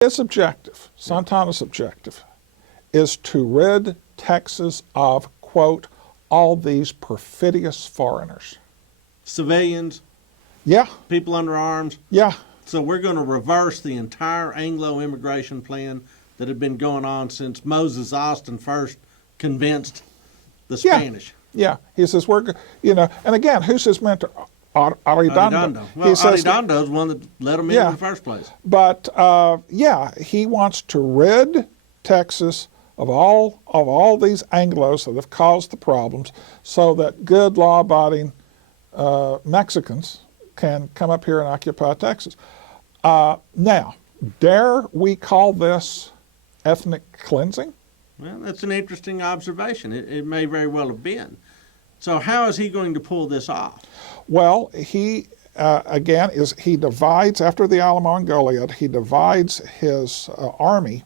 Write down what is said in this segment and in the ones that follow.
His objective, Santana's objective, is to rid Texas of, quote, all these perfidious foreigners. Civilians, Yeah, people under arms. yeah, So we're going to reverse the entire Anglo immigration plan that had been going on since Moses Austin first convinced the Yeah. Spanish. yeah. He says, and again, who's his mentor? Arredondo. Well, He says, Arredondo's one that let him in Yeah. the first place. but he wants to rid Texas of all these Anglos that have caused the problems, so that good law-abiding Mexicans can come up here and occupy Texas. Now, dare we call this ethnic cleansing? Well, that's an interesting observation. It may very well have been. So how is he going to pull this off? Well, he he divides, after the Alamo and Goliad, he divides his army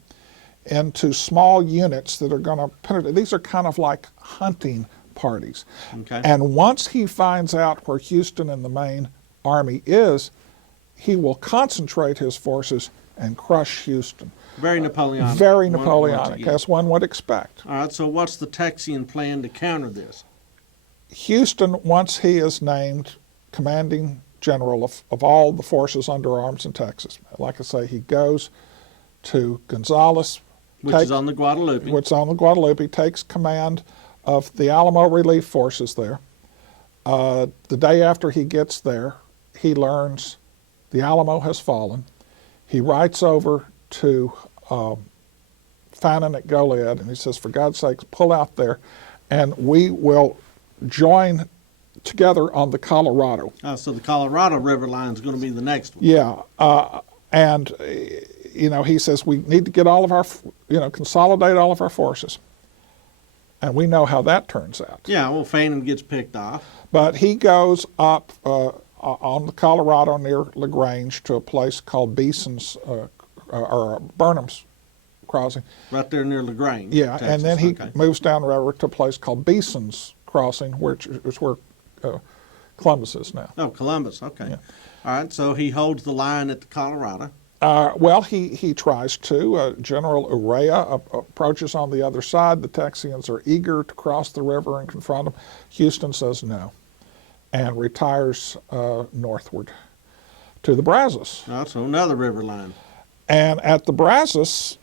into small units that are going to penetrate. These are kind of like hunting parties. Okay. And once he finds out where Houston and the main army is, he will concentrate his forces and crush Houston. Very Napoleonic. Very once Napoleonic, again. as one would expect. All right, so what's the Texian plan to counter this? Houston, once he is named commanding general of all the forces under arms in Texas, like I say, he goes to Gonzales, Which is on the Guadalupe. takes command of the Alamo relief forces there. The day after he gets there, he learns the Alamo has fallen. He writes over to Fannin at Goliad, and he says, for God's sakes, pull out there, and we will join together on the Colorado. So the Colorado River line is going to be the next one. Yeah, and he says we need to get all of our, consolidate all of our forces, and we know how that turns out. Yeah, well, Fannin gets picked off. But he goes up on the Colorado near LaGrange to a place called Beeson's or Burnham's Crossing. Right there near LaGrange. Yeah, Texas. and then he Okay. moves down the river to a place called Beeson's Crossing, which is where Columbus is now. Oh, Columbus. Okay. Yeah. All right. So he holds the line at the Colorado. Well, he tries to. General Urrea approaches on the other side. The Texians are eager to cross the river and confront him. Houston says no and retires northward to the Brazos. So another river line. And at the Brazos,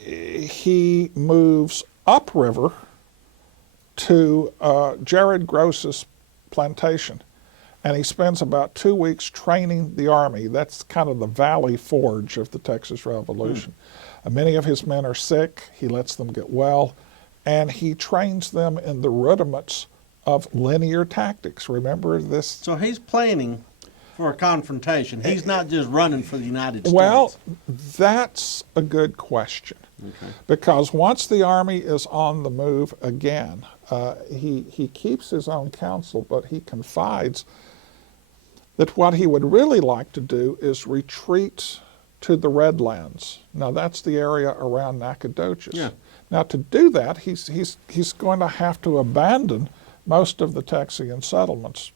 he moves upriver to Jared Gross's plantation. And he spends about 2 weeks training the army. That's kind of the Valley Forge of the Texas Revolution. Many of his men are sick. He lets them get well. And he trains them in the rudiments of linear tactics. Remember this? So he's planning for a confrontation. He's not just running for the United States. Well, that's a good question. Okay. Because once the army is on the move again, he keeps his own counsel, but he confides that what he would really like to do is retreat to the Redlands. Now that's the area around Nacogdoches. Yeah. Now to do that, he's going to have to abandon most of the Texian settlements